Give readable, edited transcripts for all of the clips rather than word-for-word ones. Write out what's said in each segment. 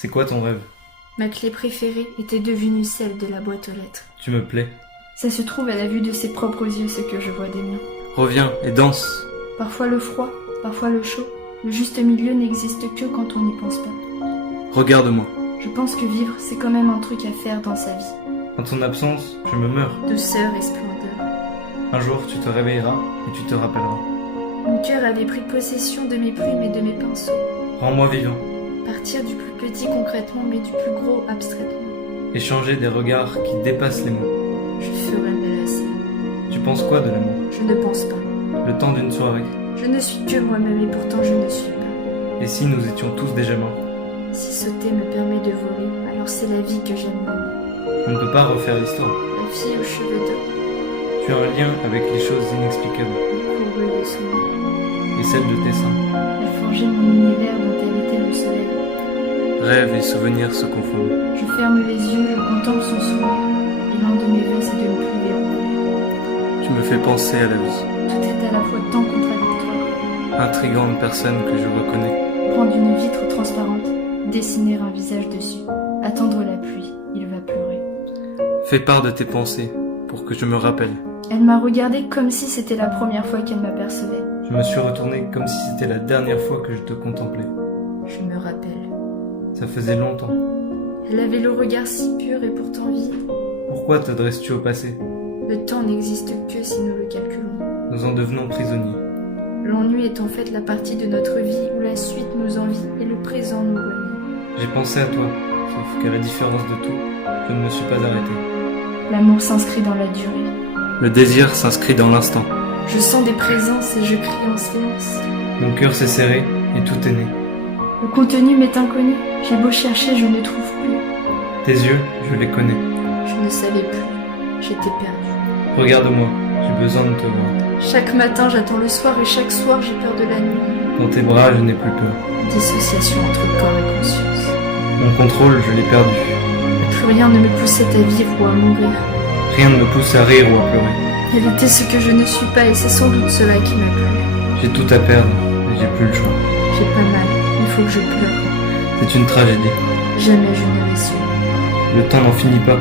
C'est quoi ton rêve? Ma clé préférée était devenue celle de la boîte aux lettres. Tu me plais. Ça se trouve à la vue de ses propres yeux ce que je vois des miens. Reviens et danse. Parfois le froid, parfois le chaud. Le juste milieu n'existe que quand on n'y pense pas. Regarde-moi. Je pense que vivre, c'est quand même un truc à faire dans sa vie. En ton absence, je me meurs. Douceur et splendeur. Un jour, tu te réveilleras et tu te rappelleras. Mon cœur avait pris possession de mes plumes et de mes pinceaux. Rends-moi vivant. Partir du plus petit concrètement, mais du plus gros abstraitement. Échanger des regards qui dépassent les mots. Je ferai me lasser. Tu penses quoi de l'amour? Je ne pense pas. Le temps d'une soirée. Je ne suis que moi-même et pourtant je ne suis pas. Et si nous étions tous déjà morts? Si sauter me permet de voler, alors c'est la vie que j'aime mener. On ne peut pas refaire l'histoire. La fille aux cheveux d'or, Tu as un lien avec les choses inexplicables les courbes de souvenirs. et celles de tes seins. Elle forgeait mon univers dont elle était le soleil. Rêves et souvenirs se confondent. Je ferme les yeux, je contemple son sourire. Et l'un de mes vœux, c'est de ne plus les rouvrir. Tu me fais penser à la vie. Tout est à la fois tant contradictoire. Intrigante personne que je reconnais. Prendre une vitre transparente, dessiner un visage dessus. Attendre la pluie, il va pleurer. Fais part de tes pensées pour que je me rappelle. Elle m'a regardé comme si c'était la première fois qu'elle m'apercevait. Je me suis retourné comme si c'était la dernière fois que je te contemplais. Je me rappelle. Ça faisait longtemps. Elle avait le regard si pur et pourtant vide. Pourquoi te dresses-tu au passé? Le temps n'existe que si nous le calculons. Nous en devenons prisonniers. L'ennui est en fait la partie de notre vie où la suite nous envie et le présent nous renie. J'ai pensé à toi, sauf qu'à la différence de tout, je ne me suis pas arrêté. L'amour s'inscrit dans la durée. Le désir s'inscrit dans l'instant. Je sens des présences et je crie en silence. Mon cœur s'est serré et tout est né. Le contenu m'est inconnu. J'ai beau chercher, je ne trouve plus. Tes yeux, je les connais. Je ne savais plus. J'étais perdue. Regarde-moi, j'ai besoin de te voir. Chaque matin, j'attends le soir et chaque soir, j'ai peur de la nuit. Dans tes bras, je n'ai plus peur. Dissociation entre corps et conscience. Mon contrôle, je l'ai perdu. Plus rien ne me poussait à vivre ou à mourir. Rien ne me pousse à rire ou à pleurer. Elle était ce que je ne suis pas et c'est sans doute cela qui m'a plu. J'ai tout à perdre, mais j'ai plus le choix. J'ai pas mal, il faut que je pleure. C'est une tragédie. Jamais je n'aurais su. Le temps n'en finit pas.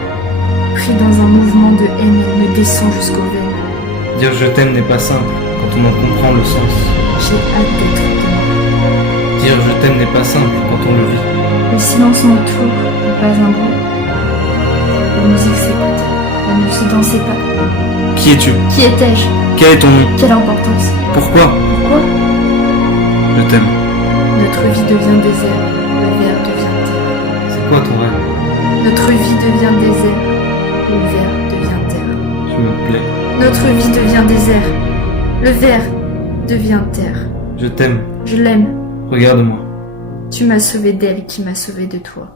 Pris dans un mouvement de haine, elle me descend jusqu'aux veines. Dire je t'aime n'est pas simple quand on en comprend le sens. J'ai hâte d'être aimée. Dire je t'aime n'est pas simple quand on le vit. Le silence m'entoure, pas un bruit. La musique s'écoute, elle ne se dansait pas. Qui es-tu? Qui étais-je? Quel est ton nom? Quelle importance? Pourquoi? Pourquoi? Je t'aime. Notre vie devient désert, le verre devient terre. C'est quoi ton rêve? Notre vie devient désert, le verre devient terre. Tu me plais. Notre vie devient désert, le verre devient terre. Je t'aime. Je l'aime. Regarde-moi. Tu m'as sauvé d'elle qui m'a sauvé de toi.